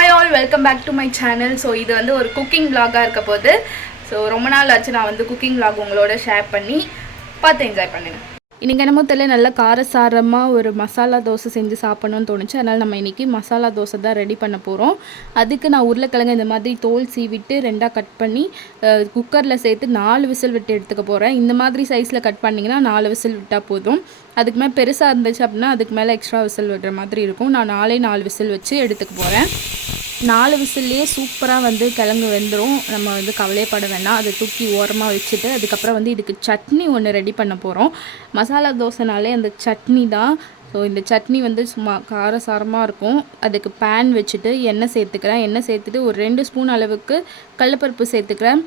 Hi all, welcome back to my channel. So இது வந்து ஒரு குக்கிங் vlog-ஆ இருக்க போது. ஸோ ரொம்ப நாள் ஆச்சு நான் வந்து குக்கிங் vlog உங்களோட ஷேர் பண்ணி பார்த்து என்ஜாய் பண்ணுங்கள். இன்றைக்கி என்னமோ தெரியல, நல்லா காரசாரமாக ஒரு மசாலா தோசை செஞ்சு சாப்பிட்ணுன்னு தோணுச்சு. அதனால் நம்ம இன்றைக்கி மசாலா தோசை தான் ரெடி பண்ண போகிறோம். அதுக்கு நான் உருளைக்கிழங்கு இந்த மாதிரி தோல் சீவிட்டு ரெண்டாக கட் பண்ணி குக்கரில் சேர்த்து 4 விசில் விட்டு எடுத்துக்க போகிறேன். இந்த மாதிரி சைஸில் கட் பண்ணிங்கன்னா 4 விசில் விட்டால் போதும். அதுக்கு மேலே பெருசாக இருந்துச்சு அப்படின்னா அதுக்கு மேலே எக்ஸ்ட்ரா விசில் விடுற மாதிரி இருக்கும். நான் 4 விசில் வச்சு எடுத்துக்க போகிறேன். 4 விசில்லையே சூப்பராக வந்து கிழங்கு வெந்துடும். நம்ம வந்து கவலையப்பட வேண்டாம். அதை தூக்கி ஓரமாக வச்சுட்டு அதுக்கப்புறம் வந்து இதுக்கு சட்னி ஒன்று ரெடி பண்ண போகிறோம். மசாலா தோசைனாலே அந்த சட்னி தான். ஸோ இந்த சட்னி வந்து சும்மா காரசாரமாக இருக்கும். அதுக்கு பேன் வச்சுட்டு எண்ணெய் சேர்த்துக்கிறேன். எண்ணெய் சேர்த்துட்டு ஒரு 2 ஸ்பூன் அளவுக்கு கடலப்பருப்பு சேர்த்துக்கிறேன்.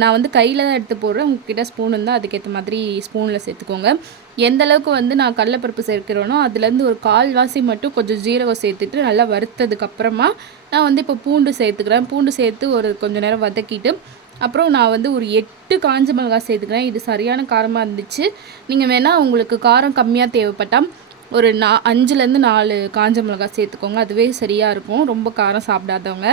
நான் வந்து கையில் தான் எடுத்து போடுறேன். உங்ககிட்ட ஸ்பூன் இருந்தால் அதுக்கேற்ற மாதிரி ஸ்பூனில் சேர்த்துக்கோங்க. எந்த அளவுக்கு வந்து நான் கடலப்பருப்பு சேர்க்கிறேனோ அதுலேருந்து ஒரு 1/4 மட்டும் கொஞ்சம் ஜீரகம் சேர்த்துட்டு நல்லா வறுத்ததுக்கப்புறமா நான் வந்து இப்போ பூண்டு சேர்த்துக்கிறேன். பூண்டு சேர்த்து ஒரு கொஞ்சம் நேரம் வதக்கிட்டு அப்புறம் நான் வந்து ஒரு 8 காஞ்ச மிளகாய் சேர்த்துக்கிறேன். இது சரியான காரமாக இருந்துச்சு. நீங்கள் வேணால் உங்களுக்கு காரம் கம்மியாக தேவைப்பட்டால் ஒரு 5லேருந்து 4 காஞ்ச மிளகாய் சேர்த்துக்கோங்க. அதுவே சரியாக இருக்கும். ரொம்ப காரம் சாப்பிடாதவங்க,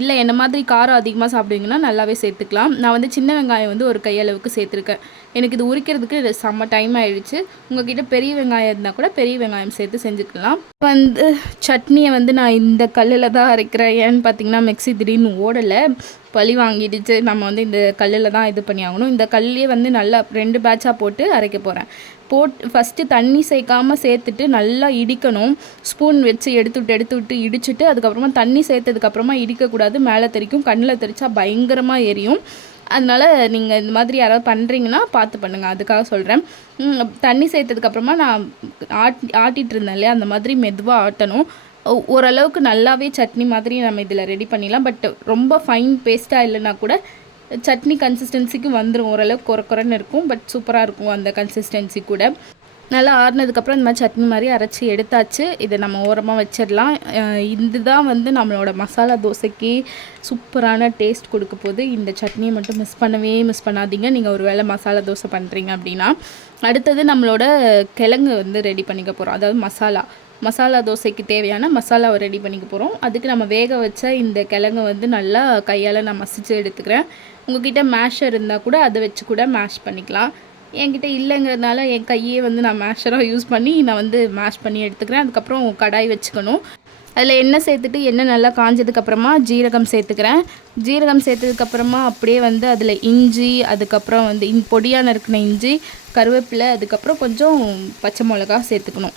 இல்லை என்ன மாதிரி காரம் அதிகமாக சாப்பிடுவீங்கன்னா நல்லாவே சேர்த்துக்கலாம். நான் வந்து சின்ன வெங்காயம் வந்து ஒரு கையளவுக்கு சேர்த்துருக்கேன். எனக்கு இது உரிக்கிறதுக்கு இது செம்ம டைம் ஆகிடுச்சு. உங்கள்கிட்ட பெரிய வெங்காயம் இருந்தால் கூட பெரிய வெங்காயம் சேர்த்து செஞ்சுக்கலாம். வந்து சட்னியை வந்து நான் இந்த கல்லில் தான் அரைக்கிறேன். ஏன்னு பார்த்தீங்கன்னா மிக்ஸி திடீர்னு ஓடலை, பழி வாங்கிடுச்சு. நம்ம வந்து இந்த கல்லில் தான் இது பண்ணி ஆகணும். இந்த கல்லையே வந்து நல்லா 2 பேட்சாக போட்டு அரைக்க போகிறேன். ஃபஸ்ட்டு தண்ணி சேர்க்காமல் சேர்த்துட்டு நல்லா இடிக்கணும். ஸ்பூன் வச்சு எடுத்து விட்டு இடிச்சுட்டு அதுக்கப்புறமா தண்ணி சேர்த்ததுக்கப்புறமா இடிக்கக்கூடாது. மேலே தெரிக்கும், கண்ணில் தெரிச்சா பயங்கரமாக எரியும். அதனால் நீங்கள் இந்த மாதிரி யாராவது பண்ணுறீங்கன்னா பார்த்து பண்ணுங்கள், அதுக்காக சொல்கிறேன். தண்ணி சேர்த்ததுக்கப்புறமா நான் ஆட்டிகிட்டு இருந்தேன் இல்லையா, அந்த மாதிரி மெதுவாக ஆட்டணும். ஓரளவுக்கு நல்லாவே சட்னி மாதிரி நம்ம இதில் ரெடி பண்ணிடலாம். பட் ரொம்ப ஃபைன் பேஸ்ட்டாக இல்லைனா கூட சட்னி கன்சிஸ்டன்சிக்கு வந்துடும். ஓரளவுக்கு குறைன்னு இருக்கும், பட் சூப்பராக இருக்கும் அந்த கன்சிஸ்டன்சி கூட. நல்லா ஆறுனதுக்கப்புறம் இந்த மாதிரி சட்னி மாதிரி அரைச்சி எடுத்தாச்சு. இதை நம்ம ஓரமாக வச்சிடலாம். இதுதான் வந்து நம்மளோட மசாலா தோசைக்கு சூப்பரான டேஸ்ட் கொடுக்க போது. இந்த சட்னியை மட்டும் மிஸ் பண்ணாதீங்க நீங்கள் ஒரு வேளை மசாலா தோசை பண்ணுறீங்க அப்படின்னா. அடுத்தது நம்மளோட கிழங்கு வந்து ரெடி பண்ணிக்க போகிறோம். அதாவது மசாலா தோசைக்கு தேவையான மசாலாவை ரெடி பண்ணிக்க போகிறோம். அதுக்கு நம்ம வேக வச்ச இந்த கிழங்கு வந்து நல்லா கையால் நான் மசிச்சு எடுத்துக்கிறேன். உங்கள்கிட்ட மேஷர் இருந்தால் கூட அதை வச்சு கூட மேஷ் பண்ணிக்கலாம். என்கிட்ட இல்லைங்கிறதுனால என் கையே வந்து நான் மேஷராக யூஸ் பண்ணி நான் வந்து மேஷ் பண்ணி எடுத்துக்கிறேன். அதுக்கப்புறம் கடாய் வச்சுக்கணும். அதில் எண்ணெய் சேர்த்துட்டு எண்ணெய் நல்லா காஞ்சதுக்கப்புறமா ஜீரகம் சேர்த்துக்கிறேன். ஜீரகம் சேர்த்ததுக்கப்புறமா அப்படியே வந்து அதில் இஞ்சி, அதுக்கப்புறம் வந்து பொடியாக நறுக்கின இஞ்சி, கருவேப்பிலை, அதுக்கப்புறம் கொஞ்சம் பச்சை மிளகா சேர்த்துக்கணும்.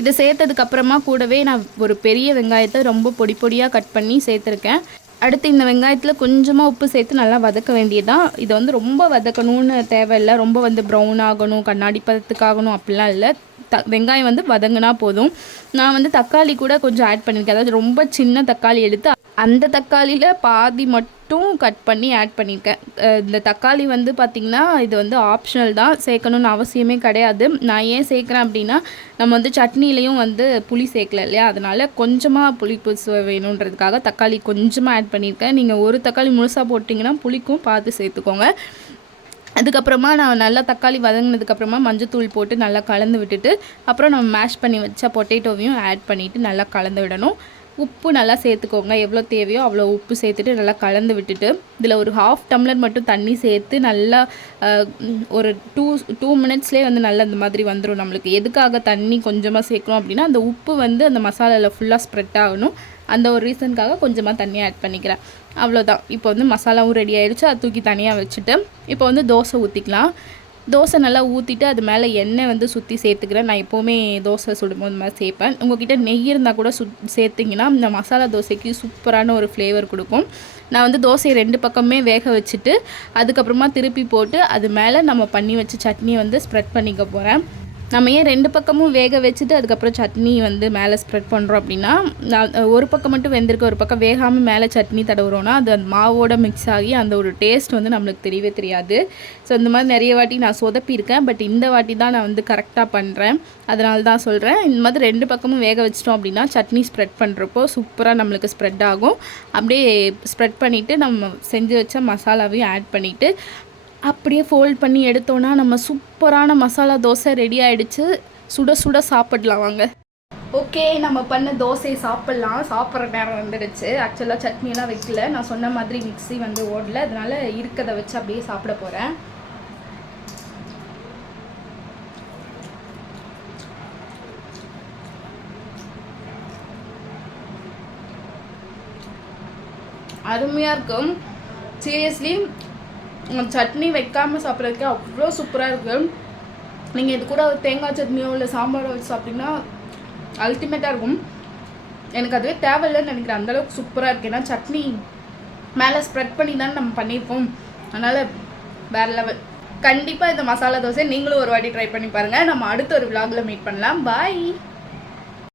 இதை சேர்த்ததுக்கப்புறமா கூடவே நான் ஒரு பெரிய வெங்காயத்தை ரொம்ப பொடியாக கட் பண்ணி சேர்த்துருக்கேன். அடுத்து இந்த வெங்காயத்தில் கொஞ்சமாக உப்பு சேர்த்து நல்லா வதக்க வேண்டியதான். இதை வந்து ரொம்ப வதக்கணும்னு தேவையில்லை. ரொம்ப வந்து ப்ரௌன் ஆகணும், கண்ணாடி பதத்துக்காகணும் அப்படிலாம் இல்லை. வெங்காயம் வந்து வதங்கினா போதும். நான் வந்து தக்காளி கூட கொஞ்சம் ஆட் பண்ணியிருக்கேன். அதாவது ரொம்ப சின்ன தக்காளி எடுத்து அந்த தக்காளியில் பாதி மட்டும் கட் பண்ணி ஆட் பண்ணியிருக்கேன். இந்த தக்காளி வந்து பார்த்திங்கன்னா இது வந்து ஆப்ஷனல் தான், சேர்க்கணுன்னு அவசியமே கிடையாது. நான் ஏன் சேர்க்குறேன் அப்படின்னா நம்ம வந்து சட்னிலையும் வந்து புளி சேர்க்கல இல்லையா, அதனால் கொஞ்சமாக புளிப்பு வேணுன்றதுக்காக தக்காளி கொஞ்சமாக ஆட் பண்ணியிருக்கேன். நீங்கள் ஒரு தக்காளி முழுசாக போட்டிங்கன்னா புளிக்கும் பார்த்து சேர்த்துக்கோங்க. அதுக்கப்புறமா நான் நல்லா தக்காளி வதங்கினதுக்கப்புறமா மஞ்சத்தூள் போட்டு நல்லா கலந்து விட்டுட்டு அப்புறம் நம்ம மேஷ் பண்ணி வச்ச பொட்டேட்டோவையும் ஆட் பண்ணிவிட்டு நல்லா கலந்து விடணும். உப்பு நல்லா சேர்த்துக்கோங்க, எவ்வளோ தேவையோ அவ்வளோ உப்பு சேர்த்துட்டு நல்லா கலந்து விட்டுட்டு இதில் ஒரு 1/2 டம்ளர் மட்டும் தண்ணி சேர்த்து நல்லா ஒரு 2 மினிட்ஸ்லேயே வந்து நல்லா இந்த மாதிரி வந்துடும். நம்மளுக்கு எதுக்காக தண்ணி கொஞ்சமாக சேர்க்கணும் அப்படின்னா அந்த உப்பு வந்து அந்த மசாலாவில் ஃபுல்லாக ஸ்ப்ரெட் ஆகணும். அந்த ஒரு ரீசனுக்காக கொஞ்சமாக தண்ணி ஆட் பண்ணிக்கிறேன். அவ்வளோதான். இப்போ வந்து மசாலாவும் ரெடி ஆகிடுச்சு. அதை தூக்கி தனியாக வச்சுட்டு இப்போ வந்து தோசை ஊற்றிக்கலாம். தோசை நல்லா ஊற்றிட்டு அது மேலே எண்ணெய் வந்து சுற்றி சேர்த்துக்கிறேன். நான் எப்போவுமே தோசை சுடும்போது இந்த மாதிரி சேர்ப்பேன். உங்கள்கிட்ட நெய் இருந்தால் கூட சேர்த்திங்கன்னா இந்த மசாலா தோசைக்கு சூப்பரான ஒரு ஃப்ளேவர் கொடுக்கும். நான் வந்து தோசையை 2 பக்கமே வேக வச்சுட்டு அதுக்கப்புறமா திருப்பி போட்டு அது மேலே நம்ம பண்ணி வச்ச சட்னியை வந்து ஸ்ப்ரெட் பண்ணிக்க போகிறேன். நம்ம ஏன் 2 பக்கமும் வேக வச்சுட்டு அதுக்கப்புறம் சட்னி வந்து மேலே ஸ்ப்ரெட் பண்ணுறோம் அப்படின்னா, ஒரு பக்கம் மட்டும் வெந்திருக்கு ஒரு பக்கம் வேகாமல் மேலே சட்னி தடவுறோன்னா அது அந்த மாவோட மிக்ஸ் ஆகி அந்த ஒரு டேஸ்ட் வந்து நம்மளுக்கு தெரியவே தெரியாது. ஸோ இந்த மாதிரி நிறைய வாட்டி நான் சொதப்பியிருக்கேன். பட் இந்த வாட்டி தான் நான் வந்து கரெக்டாக பண்ணுறேன். அதனால தான் சொல்கிறேன். இந்த மாதிரி 2 பக்கமும் வேக வச்சிட்டோம் அப்படின்னா சட்னி ஸ்ப்ரெட் பண்ணுறப்போ சூப்பராக நம்மளுக்கு ஸ்ப்ரெட் ஆகும். அப்படியே ஸ்ப்ரெட் பண்ணிவிட்டு நம்ம செஞ்சு வச்ச மசாலாவையும் ஆட் பண்ணிவிட்டு அப்படியே ஃபோல்ட் பண்ணி எடுத்தோன்னா நம்ம சூப்பரான மசாலா தோசை ரெடி ஆகிடுச்சு. சுட சுட சாப்பிடலாம் வாங்க. ஓகே, நம்ம பண்ண தோசையை சாப்பிட்லாம். சாப்பிட்ற நேரம் வந்துடுச்சு. ஆக்சுவலாக சட்னியெல்லாம் வைக்கல, நான் சொன்ன மாதிரி மிக்ஸி வந்து ஓடல, அதனால இருக்கிறத வச்சு அப்படியே சாப்பிட போகிறேன். அருமையாக இருக்கும். சீரியஸ்லி சட்னி வைக்காமல் சாப்பிட்றதுக்கு அவ்வளோ சூப்பராக இருக்கும். நீங்கள் இது கூட ஒரு தேங்காய் சட்னியோ இல்லை சாம்பாரோ வச்சு சாப்பிட்டிங்கன்னா அல்டிமேட்டாக இருக்கும். எனக்கு அதுவே தேவையில்லைன்னு நினைக்கிறேன், அந்தளவுக்கு சூப்பராக இருக்குது. ஏன்னா சட்னி மேலே ஸ்ப்ரெட் பண்ணி தான் நம்ம பண்ணியிருப்போம், அதனால் வேறு லெவல். கண்டிப்பாக இந்த மசாலா தோசை நீங்களும் ஒரு வாட்டி ட்ரை பண்ணி பாருங்கள். நம்ம அடுத்த ஒரு விலாகில் மீட் பண்ணலாம். பாய்.